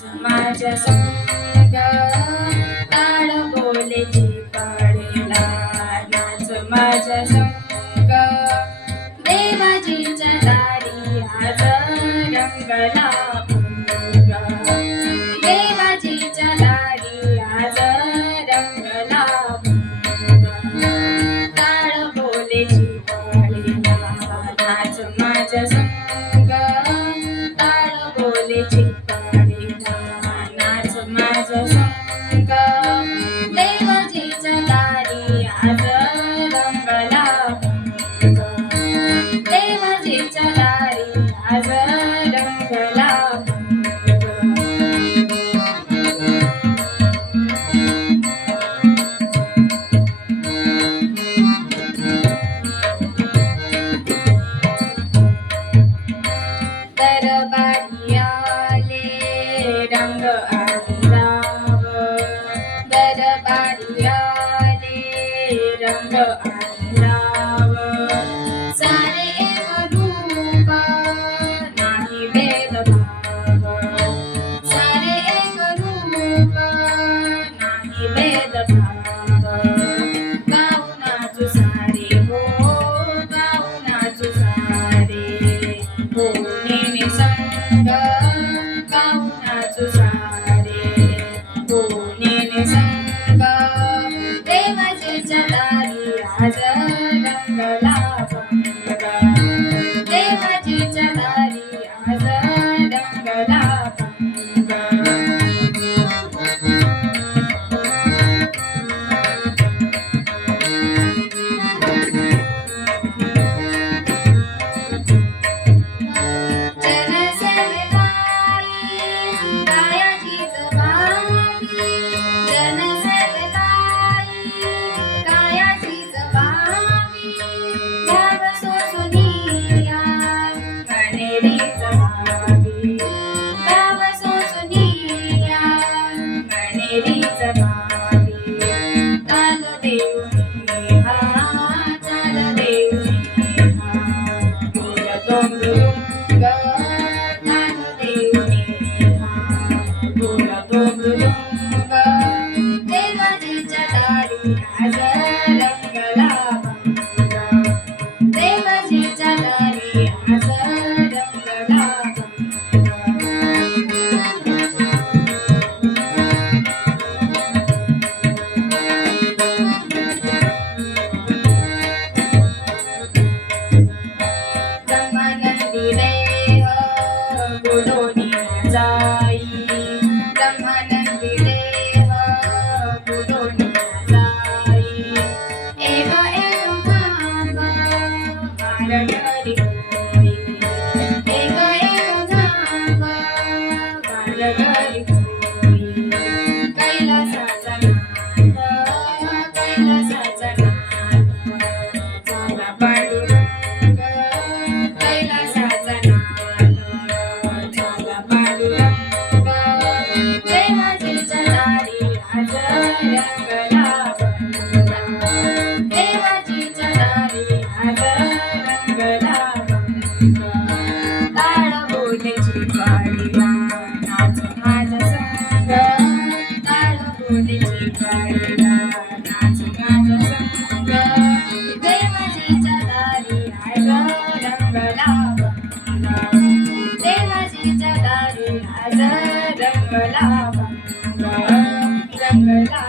माझ्या संग ताळ बोलेची पाळीला नाच माझ्या संग देवाजीच्या दारी आज रंगला भोगा देवाजीच्या दारी आज रंगला भोगा ताळ बोलेची पाळीला नाच माझ्या संग ताळ बोलेची नाच माझ्या संग देवाजीच्या दारी आज रंगला भोगा देवाजीच्या दारी आज रंगला दरबारी आले रंग आराव दरबारी आले रंग आराव सारे एक रूप नाही भेदभाव सारे एक रूप नाही भेदभाव गाऊ नाचू सारे हो गाऊ नाचू सारे हो नेने संग गाऊ नाचू सारे हो नेने संग देवाजीच्या दारी आज रंगला भोगा देवाजीच्या दारी आज रंगला भोगा देवाजीच्या दारी आज रंगला भोगा देवाजीच्या दारी आज रंगला ब्रह्मानंदी देह बुडोनी जाई ब्रह्मानंदी देह बुडोनी जाई एव एव धाम वारकरी होई एव एव धाम वारकरी होई कैलासाचा नाथ कैलासाचा नाथ झाला पांडुरंग कैलासाचा नाथ झाला पांडुरंग देवाजीच्या दारी आज रंगला भोगा देवाजीच्या दारी आज रंगला भोगा ताळ बोलेची पाळीला नाच माझ्या संग ताळ बोलेची पाळीला नाच माझ्या संग देवाजीच्या दारी आज रंगला भोगा देवाजीच्या दारी आज रंगला भोगा रंगला